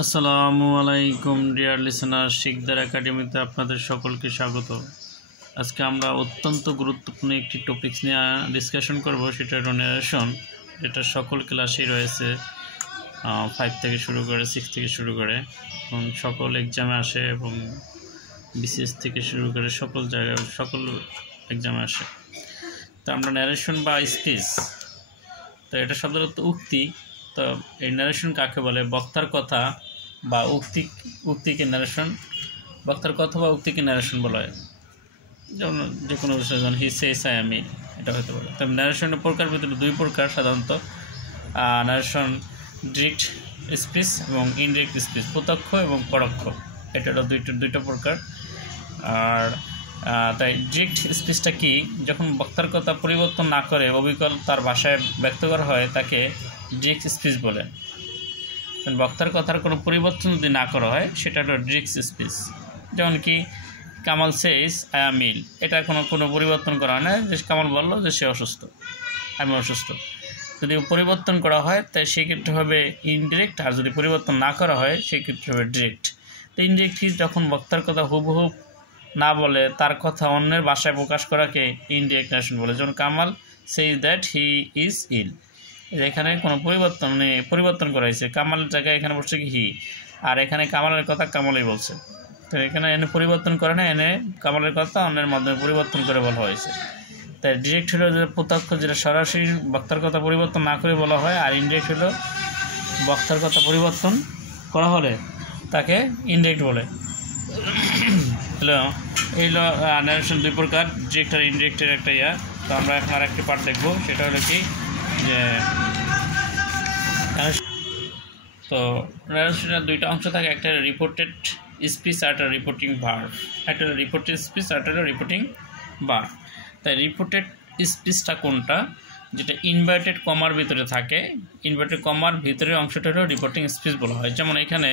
আসসালামু আলাইকুম deer listener, Sikdar একাডেমিতে আপনাদের সকলকে স্বাগত। আজকে আমরা অত্যন্ত গুরুত্বপূর্ণ একটি টপিকস নিয়ে ডিসকাশন করব, সেটা হলো ন্যারেশন, যেটা সকল ক্লাসেই রয়েছে, 5 থেকে শুরু করে 6 থেকে শুরু করে এবং সকল এক্সামে আসে এবং বিসিএস থেকে শুরু করে সকল জায়গায় সকল এক্সামে আসে। তো আমরা ন্যারেশন বা স্পিচ, তো এটা শব্দের অর্থ উক্তি। তো এই ন্যারেশন কাকে বলে? বক্তার কথা বা উক্তিকে ন্যারেশন, বক্তার কথা বা উক্তিকে ন্যারেশন বলা হয়। যেমন যে কোনো বিষয়, যেমন হি সেস আই আমি, এটা হতে পারে। তবে ন্যারেশনের প্রকার ভিতরে 2 প্রকার সাধারণত, ন্যারেশন ডিরেক্ট স্পিচ এবং ইনডিরেক্ট স্পিচ, প্রত্যক্ষ এবং পরোক্ষ, এটা হলো দুইটা প্রকার। আর তাই ডিরেক্ট স্পিচটা কি? যখন বক্তার কথা পরিবর্তন না করে অবিকল তার ভাষায় ব্যক্ত করা হয় তাকে ডিরেক্ট স্পিচ বলে। বক্তার কথার কোনো পরিবর্তন যদি না করা হয় সেটা হলো ডিরেক্ট স্পিচ। যেমন কি কামাল সেস আই এম ইল, এটা কোনো পরিবর্তন করা হয় না, যে কামাল বলল যে সে অসুস্থ, আমি অসুস্থ। যদি পরিবর্তন করা হয় তাই সেক্ষেত্রে হবে ইনডিরেক্ট, আর যদি পরিবর্তন না করা হয় সেক্ষেত্রে হবে ডিরেক্ট। তো ইনডিরেক্ট কি? যখন বক্তার কথা হুবহু না বলে তার কথা অন্যের ভাষায় প্রকাশ করাকে ইনডিরেক্ট ন্যারেশন বলে। যেমন Kamal says that he is ill, এখানে কোনো পরিবর্তন করা হয়েছে, কামালের জায়গায় এখানে বলছে কি হি, আর এখানে কামালের কথা কামালই বলছে। তো এখানে এনে পরিবর্তন করে না, এনে কামালের কথা অন্যের মাধ্যমে পরিবর্তন করে বলা হয়েছে। তাই ডিরেক্ট হলো যে প্রত্যক্ষ, যেটা সরাসরি বক্তার কথা পরিবর্তন না করে বলা হয়, আর ইনডিরেক্ট হলো বক্তার কথা পরিবর্তন করা হলে তাকে ইনডিরেক্ট বলে। হ্যালো, এই হলো ন্যারেশন 2 প্রকার, ডিরেক্ট আর ইনডিরেক্টের একটা ইয়া। তো আমরা এখন আর একটি পার্ট দেখবো, সেটা হলো কি যে তো ন্যারেশনের 2টা অংশ থাকে, একটা রিপোর্টেড স্পিচ আর একটা রিপোর্টিং ভার্ব। একটা রিপোর্টেড স্পিচ আর একটা রিপোর্টিং ভার্ব। তাই রিপোর্টেড স্পিচটা কোনটা? যেটা ইনভার্টেড কমার ভিতরে থাকে, ইনভার্টেড কমার ভিতরের অংশটা হলো রিপোর্টিং স্পিচ বলা হয়। যেমন এখানে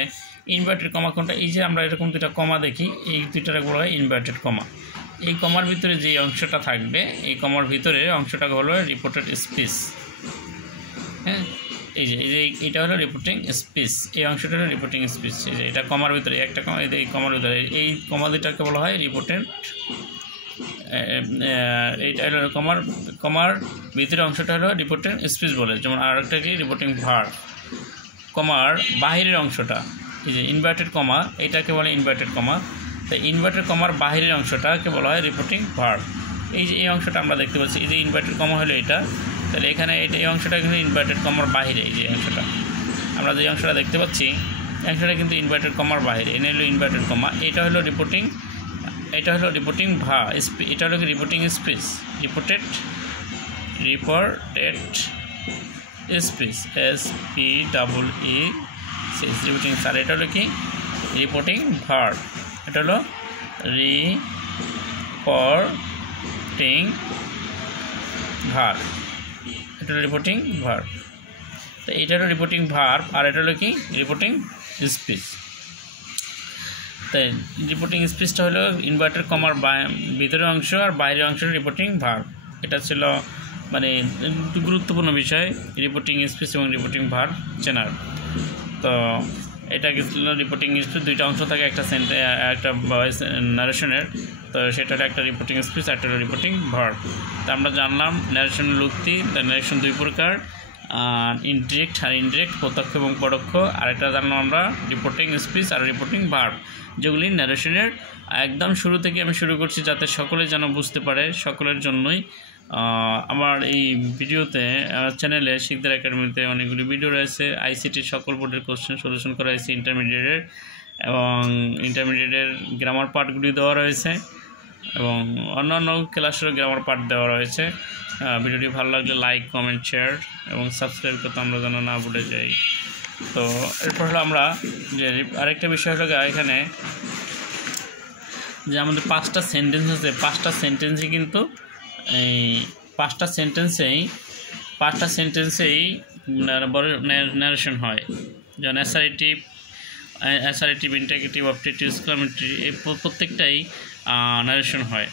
ইনভার্টেড কমা কোনটা? এই যে আমরা এরকম 2টা কমা দেখি, এই 2টাকে বলা হয় ইনভার্টেড কমা। এই কমার ভিতরে যে অংশটা থাকবে, এই কমার ভিতরে অংশটাকে বলা হয় রিপোর্টেড স্পিচ। হ্যাঁ, এই যে এটা হলো রিপোর্টিং স্পিচ, এই অংশটা হলো রিপোর্টিং স্পিচ। এই যে এটা কমার ভিতরে একটা কমা, এই কমার ভিতরে এই কমা দুটাকে বলা হয় রিপোর্টেড। এইটা হলো কমার ভিতরে অংশটা হলো রিপোর্টিং স্পিচ বলে। যেমন আর একটা কি রিপোর্টিং ভার্ব। কমার বাহিরের অংশটা, এই যে ইনভার্টেড কমা, এটাকে বলে ইনভার্টেড কমা। তাই ইনভার্টেড কমার বাহিরের অংশটাকে বলা হয় রিপোর্টিং ভার্ব। এই যে এই অংশটা আমরা দেখতে পাচ্ছি, এই যে ইনভার্টেড কমা হলো এটা, তাহলে এখানে এই অংশটা কিন্তু ইনভার্টেড কমার বাহিরে। এই যে অংশটা আমরা যে অংশটা দেখতে পাচ্ছি, অংশটা কিন্তু ইনভার্টেড কমার বাহিরে, এনে হলো ইনভার্টেড কমা। এটা হলো রিপোর্টিং, এটা হলো রিপোর্টিং এটা হলো কি reporting speech, reported speech, SPEE reporting. আর এটা হলো কি রিপোর্টিং ভার্ব, এটা হলো রিপোর্টিং ভার্ব, এটা হলো রিপোর্টিং ভার্ব। তো এটা হলো রিপোর্টিং ভার্ব, আর এটা হলো কি রিপোর্টিং স্পিচ। তাই রিপোর্টিং স্পিচটা হলো ইনভার্টেড কমার ভিতরের অংশ, আর বাইরের অংশ রিপোর্টিং ভার্ব। এটা ছিল মানে গুরুত্বপূর্ণ বিষয়, রিপোর্টিং স্পিচ এবং রিপোর্টিং ভার্ব চেনার। তো এটা ছিল রিপোর্টিং স্পিচ, 2টা অংশ থাকে, একটা ভয়েস ন্যারেশনের। তো সেটা একটা রিপোর্টিং স্পিচ, একটা রিপোর্টিং ভার্ব। তো আমরা জানলাম ন্যারেশনের উক্তি, ন্যারেশন 2 প্রকার, ইনডিরেক্ট আর ইনডিরেক্ট, প্রত্যক্ষ এবং পরোক্ষ। আরেকটা জানলাম আমরা রিপোর্টিং স্পিচ আর রিপোর্টিং ভার্ব, যেগুলি ন্যারেশনের একদম শুরু থেকে আমি শুরু করছি যাতে সকলে যেন বুঝতে পারে। সকলের জন্যই আমার এই ভিডিওতে চ্যানেলে শিকদার একাডেমিতে অনেকগুলি ভিডিও রয়েছে। আইসিটির সকল বোর্ডের কোশ্চেন সলিউশন করা হয়েছে, ইন্টারমিডিয়েটের এবং ইন্টারমিডিয়েটের গ্রামার পার্টগুলি দেওয়া রয়েছে এবং অন্যান্য ক্লাসেরও গ্রামার পার্ট দেওয়া রয়েছে। ভিডিওটি ভালো লাগলে লাইক, কমেন্ট, শেয়ার এবং সাবস্ক্রাইব করতে আমরা যেন না ভুলে যাই। তো এরপর হলো আমরা যে আরেকটা বিষয় হলো এখানে যে আমাদের 5টা সেন্টেন্স আছে, 5টা সেন্টেন্সই কিন্তু এই 5টা সেন্টেন্সেই ন্যারেশন হয়। যেমন অ্যাসারেটিভ, ইন্টারগেটিভ, অবজেক্টিভ, এক্সক্লামেটরি, এই প্রত্যেকটাই ন্যারেশন হয়।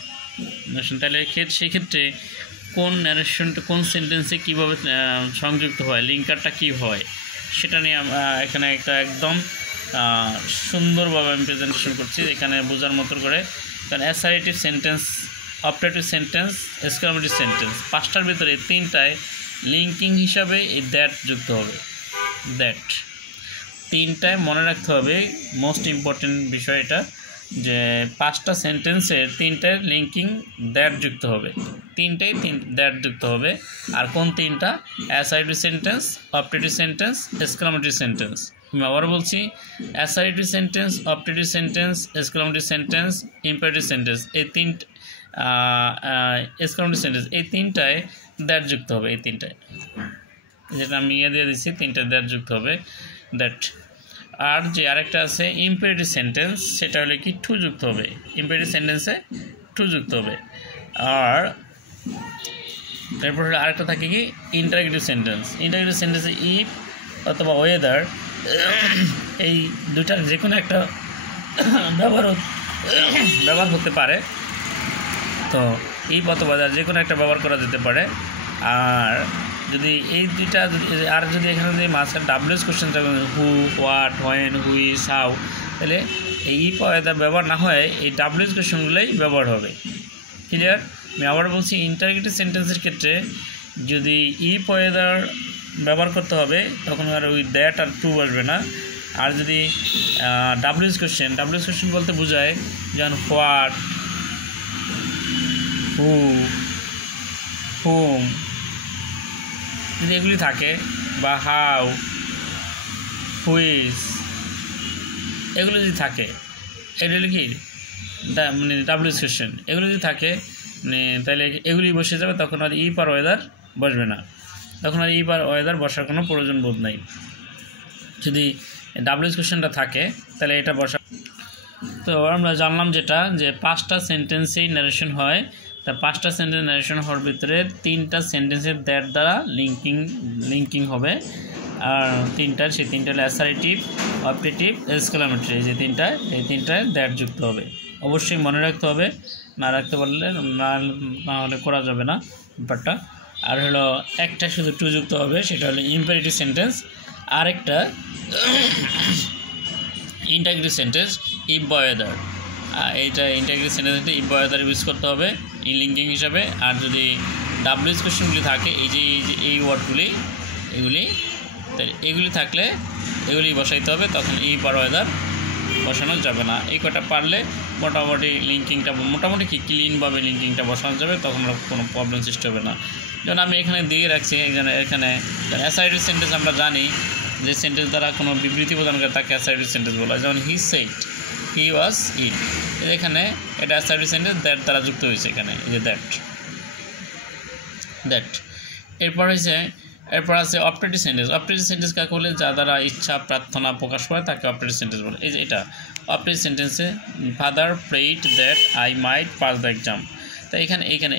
তাহলে সেই ক্ষেত্রে কোন ন্যারেশনটা কোন সেন্টেন্সে কীভাবে সংযুক্ত হয়, লিঙ্কারটা কী হয়, সেটা নিয়ে এখানে একটা একদম সুন্দরভাবে আমি প্রেজেন্টেশন করছি এখানে বোঝার মতো করে। কারণ assertive sentence, operative sentence, exclamatory sentence, পাঁচটার ভিতরে তিনটায় লিঙ্কিং হিসাবে এই দ্যাট যুক্ত হবে। দ্যাট তিনটায় মনে রাখতে হবে, মোস্ট ইম্পর্টেন্ট বিষয় এটা, যে পাঁচটা সেন্টেন্সের তিনটায় লিঙ্কিং দ্যাট যুক্ত হবে, তিনটাই দ্যাট যুক্ত হবে। আর কোন তিনটা? Assertive sentence, operative sentence, exclamatory sentence. আমি আবার বলছি, assertive sentence, operative sentence, exclamatory sentence, imperative sentence, এই তিনটা এক্সক্লেমেটরি সেন্টেন্স, এই তিনটায় দ্যাট যুক্ত হবে। এই তিনটায়, যেটা আমি দিয়ে দিচ্ছি, তিনটা দ্যাট যুক্ত হবে, দ্যাট। আর যে আরেকটা আছে ইম্পারেটিভ সেন্টেন্স, সেটা হলে কি টু যুক্ত হবে, ইম্পারেটিভ সেন্টেন্সে টু যুক্ত হবে। আর তারপর আরেকটা থাকে কি ইন্টারগেটিভ সেন্টেন্স। ইন্টারগেটিভ সেন্টেন্সে ইফ অথবা ওয়েদার, এই দুটার যে কোনো একটা ব্যবহার হতে পারে। তো ইফ অথবা ওয়েদার যে কোনো একটা ব্যবহার করা যেতে পারে। আর যদি এই দুইটা আর যদি এখানে যদি মাঝখানে ডাব্লিউএস কোশ্চেন থাকে, হু, হোয়াট, হোয়েন, হুইচ, হাউ, তাহলে এই ইফ ওয়েদার ব্যবহার না হয় এই ডাব্লিউএস কোশ্চেনগুলোই ব্যবহার হবে। ক্লিয়ার? আমি আবার বলছি, ইন্টারগেটিভ সেন্টেন্সের ক্ষেত্রে যদি ইফ ওয়েদার ব্যবহার করতে হবে তখন আর ওই দ্যাট আর টু বসবে না। আর যদি ডাব্লিউএস কোশ্চেন বলতে বোঝায় যেমন হোয়াট, হু, হুম, যদি এগুলি থাকে, বা হাউ, হুইচ, এগুলো যদি থাকে, এগুলো কি মানে ডাব্লিউএস কোশ্চেন, এগুলো যদি থাকে মানে তাহলে এগুলি বসে যাবে, তখন আর ইফ আর ওয়েদার বসবে না, তখন আর ইফ আর ওয়েদার বসার কোনো প্রয়োজন বোধ নাই। যদি ডাব্লিউএস কোশ্চেনটা থাকে তাহলে এটা বসা। তো আমরা জানলাম যেটা, যে পাঁচটা সেন্টেন্সেই ন্যারেশন হয়, তা পাঁচটা সেন্টেন্স ন্যারেশন হওয়ার ভিতরে তিনটা সেন্টেন্সের দ্যাট দ্বারা লিঙ্কিং হবে। আর সেই তিনটা হলো অ্যাসার্টিভ, অপারেটিভ, এক্সক্লেমেটরি, এই তিনটায় দ্যাট যুক্ত হবে। অবশ্যই মনে রাখতে হবে, না রাখতে পারলে না হলে করা যাবে না ব্যাপারটা। আর হলো একটা শুধু টু যুক্ত হবে, সেটা হলো ইম্পারেটিভ সেন্টেন্স। আরেকটা ইন্টারগেটিভ সেন্টেন্স, ইফ বা ওয়েদার। এইটা ইন্টারগেটিভ সেন্টেন্সটা ইফ বা ওয়েদার ইউজ করতে হবে লিঙ্কিং হিসাবে। আর যদি ডাব্লিউএস কোশ্চেনগুলি থাকে, এই ওয়ার্ডগুলি, এগুলি থাকলে এগুলি বসাইতে হবে, তখন ইফ বা ওয়েদার বসানো যাবে না। এই কটা পারলে মোটামুটি লিঙ্কিংটা কি ক্লিনভাবে লিঙ্কিংটা বসানো যাবে, তখন কোনো প্রবলেম সৃষ্টি হবে না। যেমন আমি এখানে দিয়ে রাখছি, এখানে অ্যাসার্টিভ সেন্টেন্স আমরা জানি যে সেন্টেন্স দ্বারা কোনো বিবৃতি প্রদান করে তাকে অ্যাসার্টিভ সেন্টেন্স বলা হয়। যেমন হি সেড, হি ওয়াজ ইট, এখানে এটা অ্যাসার্টিভ সেন্টেন্স দ্যাট দ্বারা যুক্ত হয়েছে এখানে, এই যে দ্যাট। এরপর আছে অপারেটিভ সেন্টেন্স। অপারেটিভ সেন্টেন্স কাকে বলে? যা দ্বারা ইচ্ছা প্রার্থনা প্রকাশ করে তাকে অপারেটিভ সেন্টেন্স বলে। এই যে এটা অপারেটিভ সেন্টেন্সে father prayed that I might pass the exam, তো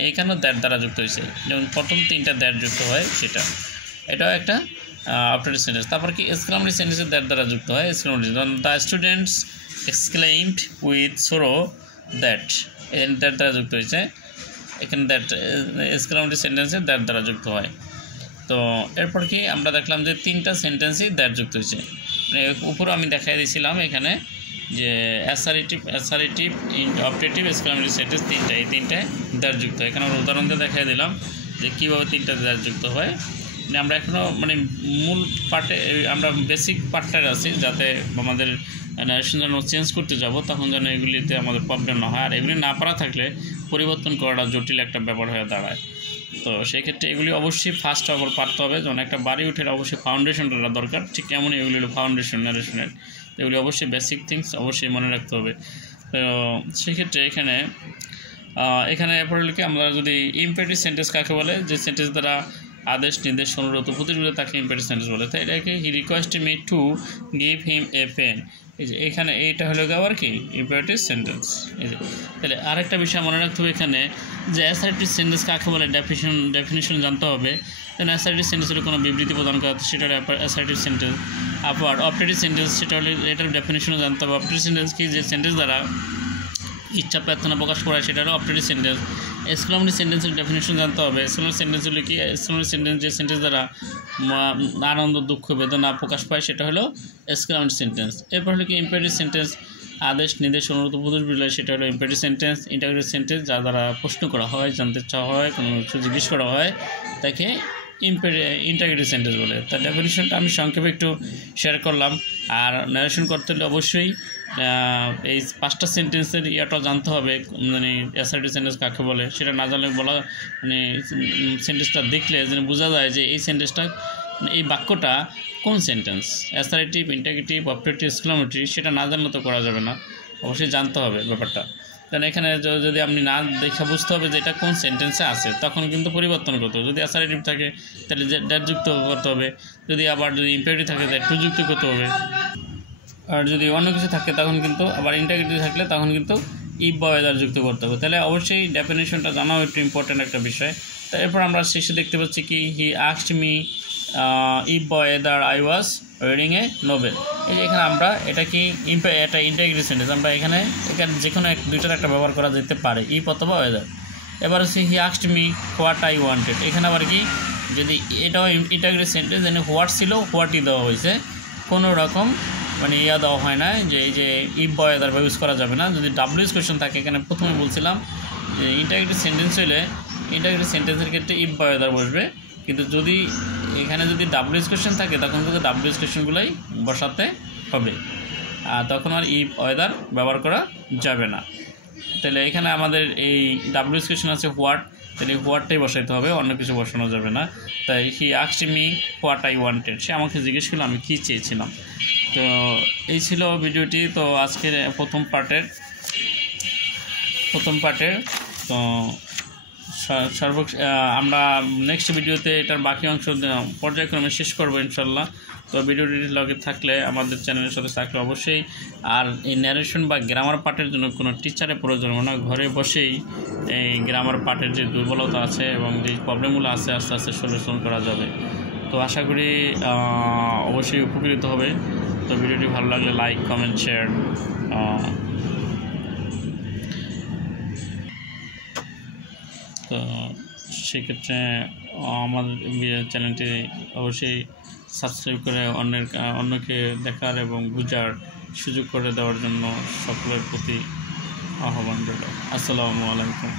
এখানেও দ্যাট দ্বারা যুক্ত হয়েছে। যেমন প্রথম তিনটা দ্যাট যুক্ত হয়, এটাও একটা অপারেটিভ সেন্টেন্স। তারপর কি এক্সক্লেমেটরি সেন্টেন্সে দ্যাট দ্বারা যুক্ত হয়। Exclamatory, the students exclaimed with sorrow that, that দ্বারা যুক্ত হয়েছে। এখানে দ্যাট এক্সক্লেমেটরি সেন্টেন্সে দ্যাট দ্বারা যুক্ত হয়। তো এরপর কি আমরা দেখলাম যে তিনটা সেন্টেন্সই দ্যাট যুক্ত হয়েছে। মানে উপরে আমি দেখাই দিয়েছিলাম এখানে যে অ্যাসার্টিভ, অপারেটিভ, এক্সক্লেমেটরি সেন্টেন্স এই তিনটায় দ্যাট যুক্ত হয়। এখানে উদাহরণ দিয়ে দেখাই দিলাম যে কীভাবে তিনটা দ্যাট যুক্ত হয়। মানে আমরা এখনও মূল পার্টে, আমরা বেসিক পার্টটার আছি, যাতে আমাদের ন্যারেশন যেন চেঞ্জ করতে যাব তখন যেন এগুলিতে আমাদের প্রবলেম না হয়। আর এগুলি না পারা থাকলে পরিবর্তন করাটা জটিল একটা ব্যাপার হয়ে দাঁড়ায়। তো সেই ক্ষেত্রে এগুলি অবশ্যই ফার্স্ট অফ অল পারতে হবে। যেমন একটা বাড়ি উঠে অবশ্যই ফাউন্ডেশনটা দরকার, ঠিক এমনই এগুলি হলো ফাউন্ডেশন ন্যারেশনের। এগুলি অবশ্যই বেসিক থিংস অবশ্যই মনে রাখতে হবে। তো সেক্ষেত্রে এখানে এরপরে লিখে আমরা যদি ইম্পারেটিভ সেন্টেন্স কাকে বলে? যে সেন্টেন্স দ্বারা আদেশ, নির্দেশ, অনুরোধ, প্রতিযোগিতা তাকে ইম্পারেটিভ সেন্টেন্স বলে। তাই এটাকে he requested me to give him a pen, এই যে এখানে এইটা হলো আবার কি ইম্পারেটিভ সেন্টেন্স। এই যে তাহলে আরেকটা বিষয় মনে রাখতে হবে এখানে, যে অ্যাসার্টিভ সেন্টেন্স কাকে বলে ডেফিনিশন জানতে হবে। দেন অ্যাসার্টিভ সেন্টেন্স হলো কোনো বিবৃতি প্রদান করা, সেটা হলো অ্যাসার্টিভ সেন্টেন্স। আবার অপারেটিভ সেন্টেন্স, সেটা হলো এটার ডেফিনিশনও জানতে হবে। অপারেটিভ সেন্টেন্স কি? যে সেন্টেন্স দ্বারা ইচ্ছা প্রার্থনা প্রকাশ করা, সেটা হলো অপারেটিভ সেন্টেন্স। এক্সক্লামেটরি সেন্টেন্সের ডেফিনেশন জানতে হবে। এক্সক্লামেটরি সেন্টেন্স হলো কি? এক্সক্লামেটরি সেন্টেন্স যে সেন্টেন্স দ্বারা আনন্দ, দুঃখ, বেদনা প্রকাশ পায় সেটা হলো এক্সক্লামেটরি সেন্টেন্স। এরপর হলো কি ইম্পারেটিভ সেন্টেন্স, আদেশ, নির্দেশ, অনুরোধ, উপদেশ বোঝায়, সেটা হলো ইম্পারেটিভ সেন্টেন্স। ইন্টারোগেটিভ সেন্টেন্স যা দ্বারা প্রশ্ন করা হয়, জানতে চাওয়া হয়, কোনো কিছু জিজ্ঞেস করা হয়, তাকে ইন্টারোগেটিভ সেন্টেন্স বলে। তার ডেফিনেশনটা আমি সংক্ষেপে একটু শেয়ার করলাম। আর ন্যারেশন করতে হলে অবশ্যই এই 5টা সেন্টেন্সের ইয়াটাও জানতে হবে, মানে অ্যাসার্টিভ সেন্টেন্স কাকে বলে সেটা না জানলে বলা, মানে সেন্টেন্সটা দেখলে যেন বোঝা যায় যে এই সেন্টেন্সটা, এই বাক্যটা কোন sentence, assertive, interrogative, operative, exclamatory, সেটা না জানলে তো করা যাবে না, অবশ্যই জানতে হবে ব্যাপারটা। কারণ এখানে যদি আপনি না দেখে বুঝতে হবে যে এটা কোন সেন্টেন্সে আছে, তখন কিন্তু পরিবর্তন করতে হবে। যদি অ্যাসার্টিভ থাকে তাহলে ড্যাট যুক্ত করতে হবে, যদি ইম্পারেটিভ থাকে তাহলে টু যুক্ত করতে হবে, আর যদি অন্য কিছু থাকে তখন কিন্তু আবার ইন্টারোগেটিভ থাকলে তখন কিন্তু ইফ বা ওয়েদার যুক্ত করতে হবে। তাহলে অবশ্যই ডেফিনেশনটা জানাও একটু ইম্পর্ট্যান্ট একটা বিষয়। তো এরপর আমরা শেষে দেখতে পাচ্ছি কি, হি আস্কড মি ইফ বা weather I was reading a Nobel. এই যে এখানে আমরা এটা কি এটা ইন্টারোগেটিভ সেন্টেন্স, আমরা এখানে যে কোনো দুইটার একটা ব্যবহার করা যেতে পারে, ইফ অথবা ওয়েদার। এবার হচ্ছে হি asked me what I wanted, এখানে আবার কি যদি এটাও ইন্টারোগেটিভ সেন্টেন্স, যেন হোয়াট ছিল হোয়াটই দেওয়া হয়েছে, কোনো রকম মানে ইয়া দেওয়া হয় না যে এই যে ইফ বা ওয়েদার ইউজ করা যাবে না। যদি ডাব্লিউএস কোয়েশ্চন থাকে, এখানে প্রথমে বলছিলাম যে ইন্টারোগেটিভ সেন্টেন্স হলে ইন্টারোগেটিভ সেন্টেন্সের ক্ষেত্রে ইফ বা ওয়েদার বসবে, কিন্তু যদি এখানে যদি ডাব্লিউএস কোয়েশ্চন থাকে তখন কিন্তু ডাব্লিউএস কোয়েশ্চনগুলোই বসাতে হবে, আর তখন আর ইফ ওয়েদার ব্যবহার করা যাবে না। তাহলে এখানে আমাদের এই ডাব্লিউএস কোয়েশ্চন আছে হোয়াট, তাহলে হোয়াটটাই বসাইতে হবে, অন্য কিছু বসানো যাবে না। তাই he asked me what I wanted, সে আমাকে জিজ্ঞেস করলো আমি কী চেয়েছিলাম। তো এই ছিল ভিডিওটি। তো আজকের প্রথম পার্টের তো আমরা নেক্সট ভিডিওতে এটার বাকি অংশ পর্যায়ক্রমে শেষ করবো ইনশাল্লাহ। তো ভিডিওটির লগে থাকলে, আমাদের চ্যানেলের সাথে থাকলে অবশ্যই, আর এই ন্যারেশন বা গ্রামার পার্টের জন্য কোনো টিচারের প্রয়োজন হবে না, ঘরে বসেই এই গ্রামার পার্টের যে দুর্বলতা আছে এবং যে প্রবলেমগুলো আছে আস্তে আস্তে সলিউশন করা যাবে। তো আশা করি অবশ্যই উপকৃত হবে। তো ভিডিওটি ভালো লাগলে লাইক, কমেন্ট, শেয়ার। তো সেক্ষেত্রে আমাদের চ্যানেলটি অবশ্যই সাবস্ক্রাইব করে অন্যকে দেখার এবং বোঝার সুযোগ করে দেওয়ার জন্য সকলের প্রতি আহ্বান রইল। আসসালামু আলাইকুম।